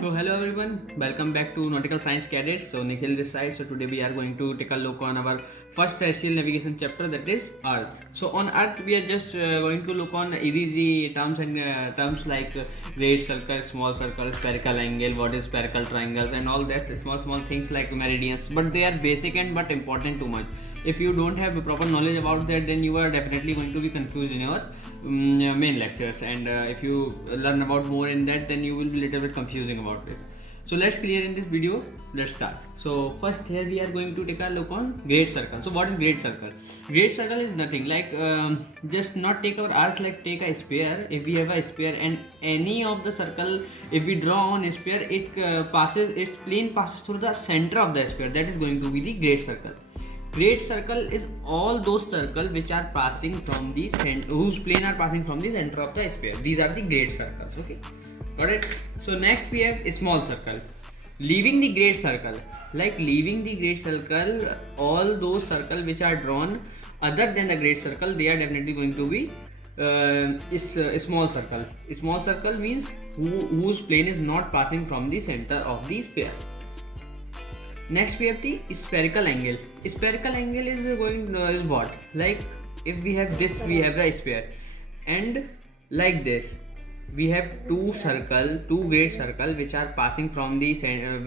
So hello everyone, welcome back to Nautical Science Cadets. So Nikhil this side. So today we are going to take a look on our first terrestrial navigation chapter, that is Earth. So on Earth we are just going to look on easy terms and terms like great circle, small circle, spherical angle, what is spherical triangles, and all that small things like meridians. But they are basic and but important too much. If you don't have a proper knowledge about that, then you are definitely going to be confused in your main lectures, and if you learn about more in that, then you will be little bit confusing about it. So let's clear in this video. Let's start. So first here we are going to take a look on great circle. So what is great circle? Great circle is nothing like just not take our earth, like take a sphere. If we have a sphere and any of the circle, if we draw on a sphere, it passes, its plane passes through the center of the sphere. That is going to be the great circle. Great circle is all those circles which are passing from the center, whose plane are passing from the center of the sphere. These are the great circles. Okay, got it. So next we have a small circle. Leaving the great circle, like leaving the great circle, all those circles which are drawn other than the great circle, they are definitely going to be is a small circle. A small circle means whose plane is not passing from the center of the sphere. Next we have the spherical angle. Spherical angle is going is what? Like if we have this, we have the sphere, and like this, we have two great circle which are passing from the center.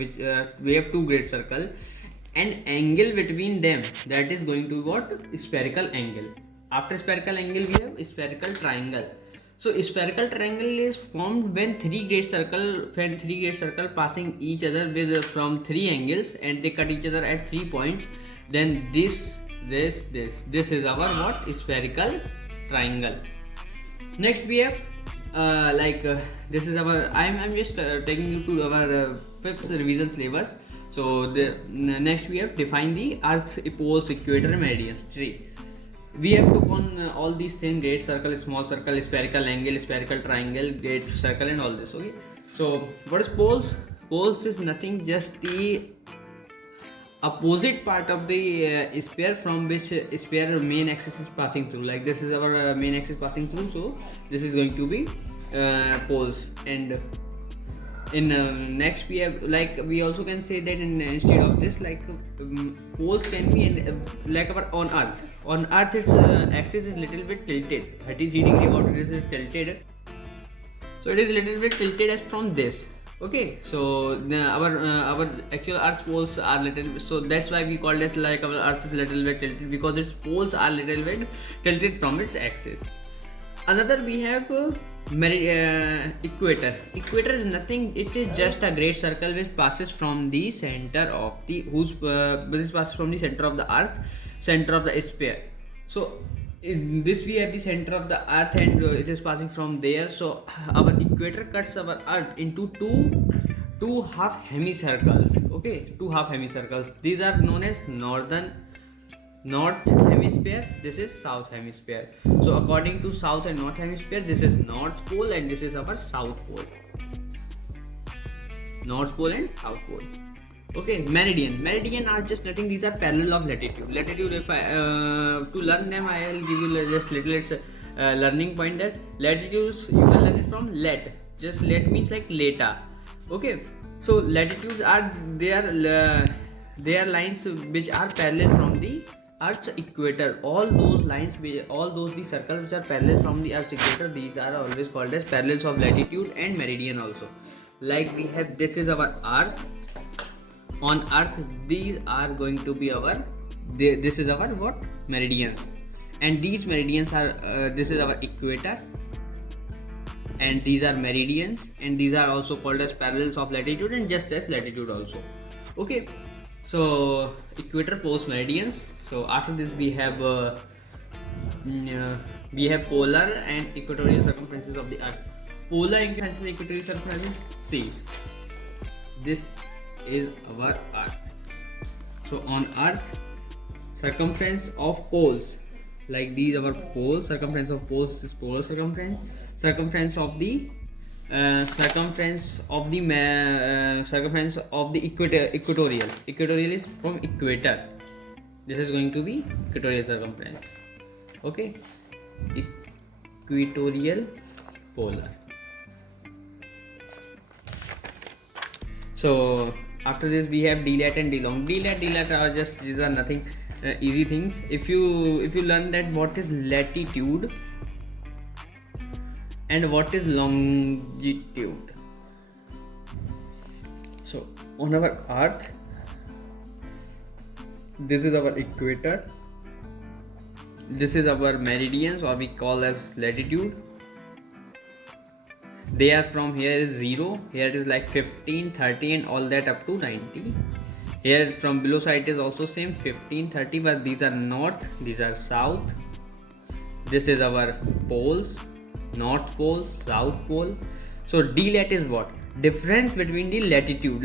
We have two great circle, and angle between them, that is going to be what? Spherical angle. After spherical angle, we have spherical triangle. So spherical triangle is formed when three great circle passing each other with from three angles, and they cut each other at 3 points. Then this is our what? Spherical triangle. Next we have this is our. I'm just taking you to our fifth revision syllabus. So the next we have define the Earth poles, equator, meridians. 3. We have took on all these things: great circle, small circle, spherical angle, spherical triangle, great circle, and all this. Okay, so what is poles? Poles is nothing, just the opposite part of the sphere from which sphere main axis is passing through. Like this is our main axis passing through, so this is going to be poles. And in next we have, like we also can say that instead of this, like poles can be like our on earth its axis is little bit tilted, 33-degree about it is tilted, so it is little bit tilted as from this. Okay, so our actual earth poles are little, so that's why we call it like our earth is little bit tilted, because its poles are little bit tilted from its axis. Another we have equator. Equator is nothing, it is just a great circle which passes from the center of the passes from the center of the earth, center of the sphere. So in this we have the center of the earth, and it is passing from there. So our equator cuts our earth into two half hemicycles. Okay, two half hemicycles. These are known as north hemisphere, this is south hemisphere. So according to south and north hemisphere, this is north pole and this is our south pole. North pole and south pole. Okay, meridian are just nothing, these are parallel of latitude. If I to learn them, I will give you just little learning point. That latitudes you can learn it from let. Just let means like leta. Okay, so latitudes are they are lines which are parallel from the Earth's equator. All those lines, the circles which are parallel from the Earth's equator, these are always called as parallels of latitude and meridian also. Like we have, this is our Earth. On Earth, these are going to be our, this is our what? Meridians. And these meridians are, this is our equator. And these are meridians. And these are also called as parallels of latitude and just as latitude also. Okay. So equator, poles, meridians. So after this we have polar and equatorial circumferences of the earth. Polar circumferences and equatorial circumferences. See, this is our earth. So on earth, circumference of poles, like these are our poles. Circumference of poles is polar circumference. Circumference of the equatorial is from equator. This is going to be equatorial circumference. Okay, equatorial polar. So after this we have dlat and dlong. Dlat are just, these are nothing, easy things. If you learn that what is latitude and what is longitude. So on our earth, this is our equator, this is our meridians, or we call as latitude. They are from, here is 0, here it is like 15, 30 and all that up to 90. Here from below side is also same 15, 30, but these are north, these are south. This is our poles, north pole, south pole. So dlat is what? Difference between the latitude.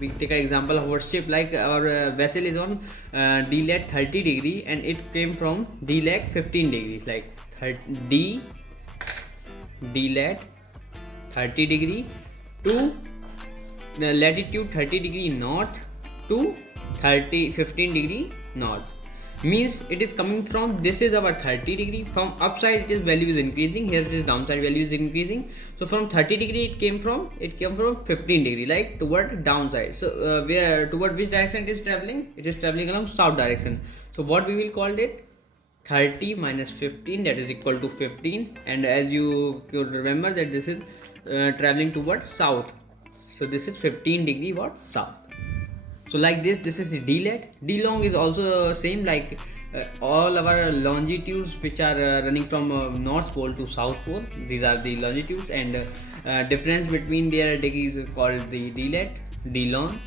We take an example of our ship, like our vessel is on dlat 30 degree and it came from dlat 15 degrees, like dlat 30 degree to latitude 30 degree north to 15 degree north. Means it is coming from, this is our 30 degree, from upside it is value is increasing, here it is downside value is increasing. So from 30 degree it came from 15 degree, like toward downside. So where, toward which direction it is traveling? It is traveling along south direction. So what we will call it? 30 minus 15, that is equal to 15. And as you could remember that this is traveling towards south. So this is 15 degree what? South. So like this is the dlat. Dlong is also same, like all our longitudes which are running from north pole to south pole. These are the longitudes, and difference between their degrees is called the dlat, dlong.